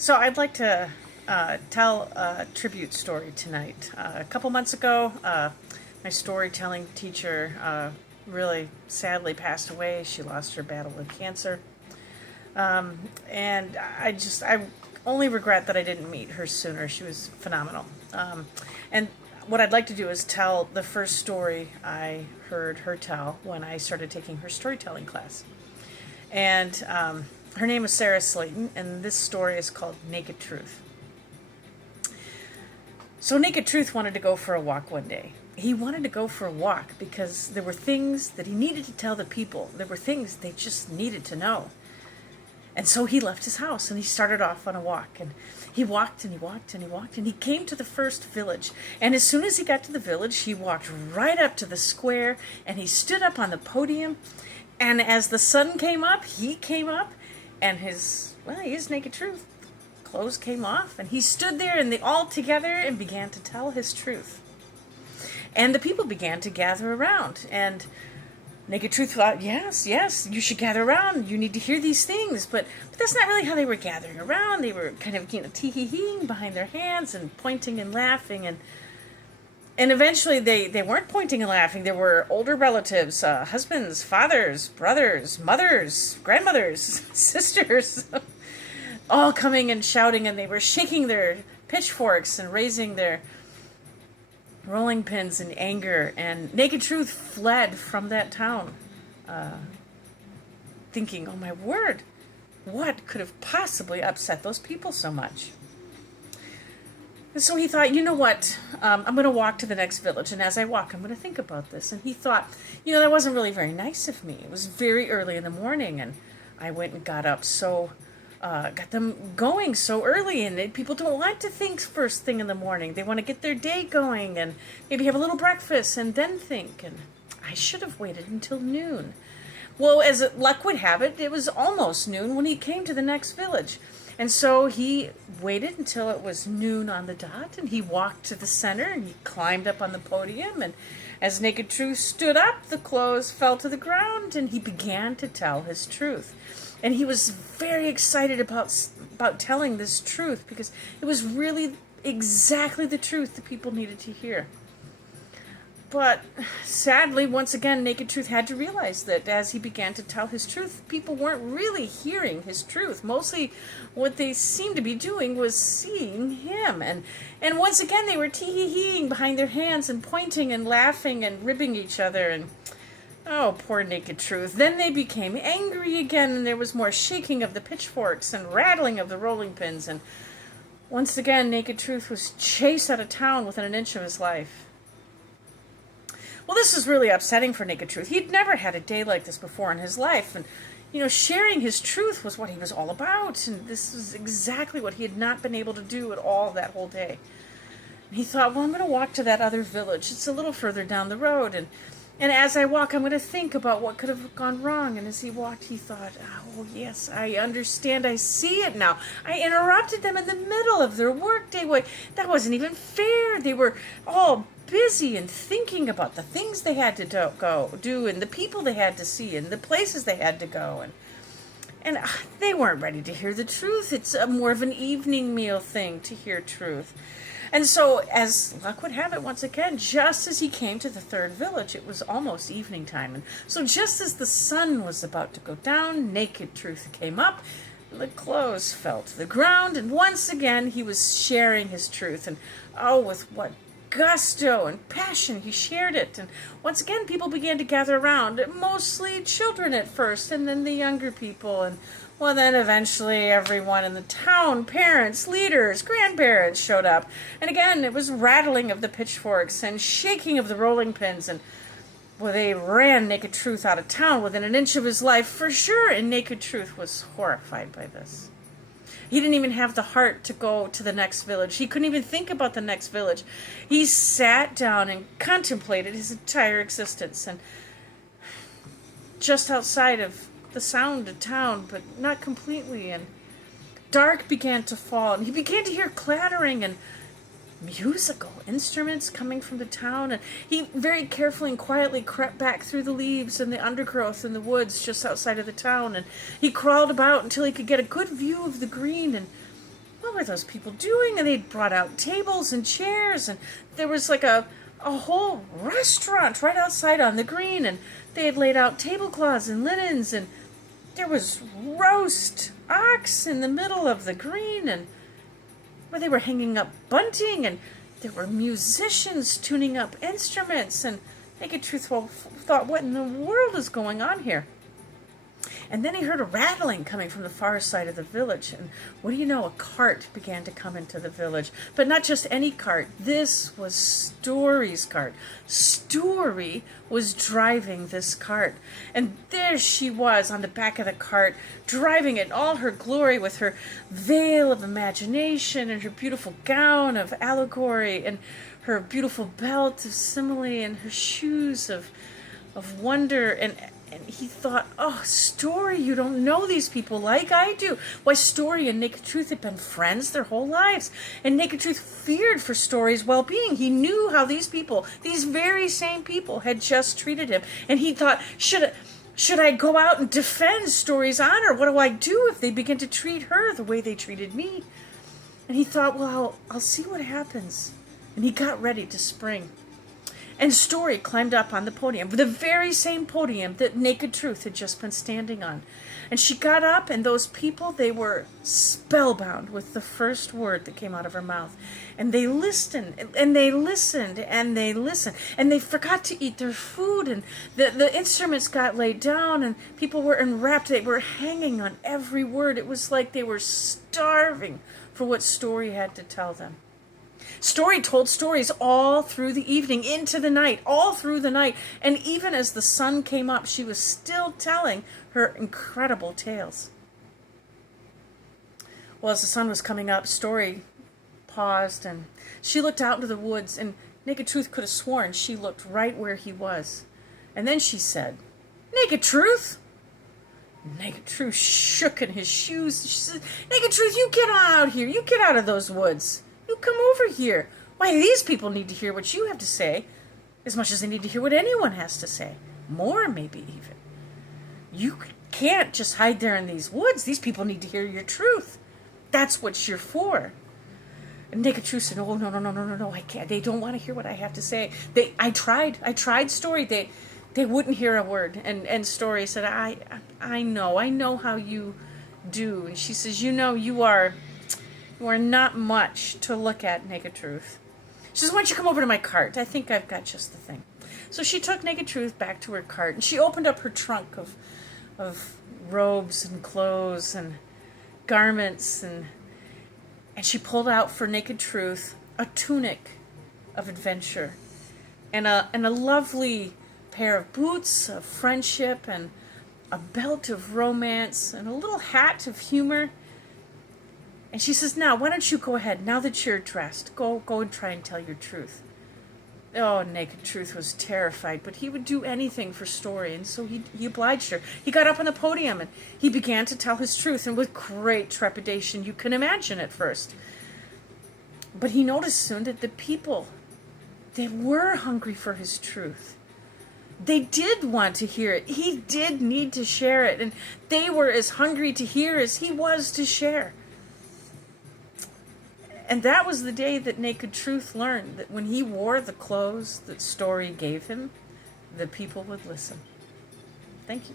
So I'd like to tell a tribute story tonight. A couple months ago, my storytelling teacher really sadly passed away. She lost her battle with cancer. And I only regret that I didn't meet her sooner. She was phenomenal. And what I'd like to do is tell the first story I heard her tell when I started taking her storytelling class. And her name is Sarah Slayton, and this story is called Naked Truth. So Naked Truth wanted to go for a walk one day. He wanted to go for a walk because there were things that he needed to tell the people. There were things they just needed to know. And so he left his house and he started off on a walk. And he walked and he walked and he walked and he came to the first village. And as soon as he got to the village, he walked right up to the square and he stood up on the podium. And as the sun came up, he came up and his Naked Truth. Clothes came off and he stood there and they all together and began to tell his truth. And the people began to gather around, and Naked Truth thought, yes, you should gather around. You need to hear these things. But that's not really how they were gathering around. They were kind of, tee-hee-heeing behind their hands and pointing and laughing. And eventually they weren't pointing and laughing. There were older relatives, husbands, fathers, brothers, mothers, grandmothers, sisters, all coming and shouting. And they were shaking their pitchforks and raising their rolling pins in anger, and Naked Truth fled from that town, thinking, oh my word, what could have possibly upset those people so much? And so he thought, you know what, I'm going to walk to the next village, and as I walk, I'm going to think about this. And he thought, that wasn't really very nice of me. It was very early in the morning, and I went and got up got them going so early, and people don't like to think first thing in the morning. They want to get their day going and maybe have a little breakfast and then think. And I should have waited until noon. Well, as luck would have it, it was almost noon when he came to the next village. And so he waited until it was noon on the dot, and he walked to the center and he climbed up on the podium. And as Naked Truth stood up, the clothes fell to the ground and he began to tell his truth. And he was very excited about telling this truth because it was really exactly the truth the people needed to hear. But sadly, once again, Naked Truth had to realize that as he began to tell his truth, people weren't really hearing his truth. Mostly what they seemed to be doing was seeing him. And once again, they were tee-hee-heeing behind their hands and pointing and laughing and ribbing each other. And oh, poor Naked Truth. Then they became angry again, and there was more shaking of the pitchforks and rattling of the rolling pins. And once again, Naked Truth was chased out of town within an inch of his life. Well, this is really upsetting for Naked Truth. He'd never had a day like this before in his life. And, sharing his truth was what he was all about. And this is exactly what he had not been able to do at all that whole day. And he thought, well, I'm going to walk to that other village. It's a little further down the road. And as I walk, I'm going to think about what could have gone wrong. And as he walked, he thought, oh, yes, I understand. I see it now. I interrupted them in the middle of their workday. Wait, that wasn't even fair. They were all busy and thinking about the things they had to do and the people they had to see and the places they had to go. And they weren't ready to hear the truth. It's more of an evening meal thing to hear truth. And so, as luck would have it, once again, just as he came to the third village, it was almost evening time. And so just as the sun was about to go down, Naked Truth came up, the clothes fell to the ground, and once again he was sharing his truth. And oh, with what gusto and passion he shared it. And once again people began to gather around, mostly children at first, and then the younger people, and well, then eventually everyone in the town, parents, leaders, grandparents showed up. And again, it was rattling of the pitchforks and shaking of the rolling pins. And well, they ran Naked Truth out of town within an inch of his life for sure. And Naked Truth was horrified by this. He didn't even have the heart to go to the next village. He couldn't even think about the next village. He sat down and contemplated his entire existence. And just outside of the sound of town, but not completely, and dark began to fall, and he began to hear clattering and musical instruments coming from the town, and he very carefully and quietly crept back through the leaves and the undergrowth in the woods just outside of the town, and he crawled about until he could get a good view of the green, and what were those people doing? And they'd brought out tables and chairs, and there was like a whole restaurant right outside on the green, and they had laid out tablecloths and linens, and there was roast ox in the middle of the green, and where they were hanging up bunting, and there were musicians tuning up instruments, and Naked Truth thought, what in the world is going on here? And then he heard a rattling coming from the far side of the village. And what do you know? A cart began to come into the village. But not just any cart. This was Story's cart. Story was driving this cart. And there she was on the back of the cart, driving it in all her glory with her veil of imagination and her beautiful gown of allegory and her beautiful belt of simile and her shoes of wonder. And he thought, oh, Story, you don't know these people like I do. Why, Story and Naked Truth had been friends their whole lives. And Naked Truth feared for Story's well-being. He knew how these people, these very same people, had just treated him. And he thought, should I go out and defend Story's honor? What do I do if they begin to treat her the way they treated me? And he thought, well, I'll see what happens. And he got ready to spring. And Story climbed up on the podium, the very same podium that Naked Truth had just been standing on. And she got up, and those people, they were spellbound with the first word that came out of her mouth. And they listened, and they listened, and they listened. And they forgot to eat their food, and the instruments got laid down, and people were enwrapped. They were hanging on every word. It was like they were starving for what Story had to tell them. Story told stories all through the evening, into the night, all through the night. And even as the sun came up, she was still telling her incredible tales. Well, as the sun was coming up, Story paused, and she looked out into the woods, and Naked Truth could have sworn she looked right where he was. And then she said, Naked Truth? Naked Truth shook in his shoes. She said, Naked Truth, you get on out here. You get out of those woods. You come over here. Why, these people need to hear what you have to say as much as they need to hear what anyone has to say. More, maybe, even. You can't just hide there in these woods. These people need to hear your truth. That's what you're for. And Naked Truth said, oh, no, I can't. They don't want to hear what I have to say. I tried, Story. They wouldn't hear a word. And Story said, I know how you do. And she says, you are not much to look at, Naked Truth. She says, why don't you come over to my cart? I think I've got just the thing. So she took Naked Truth back to her cart, and she opened up her trunk of robes and clothes and garments, and she pulled out for Naked Truth a tunic of adventure and a lovely pair of boots of friendship and a belt of romance and a little hat of humor. And she says, now, why don't you go ahead, now that you're dressed, go and try and tell your truth. Oh, Naked Truth was terrified, but he would do anything for Story, and so he obliged her. He got up on the podium, and he began to tell his truth, and with great trepidation, you can imagine at first. But he noticed soon that the people, they were hungry for his truth. They did want to hear it. He did need to share it, and they were as hungry to hear as he was to share. And that was the day that Naked Truth learned that when he wore the clothes that Story gave him, the people would listen. Thank you.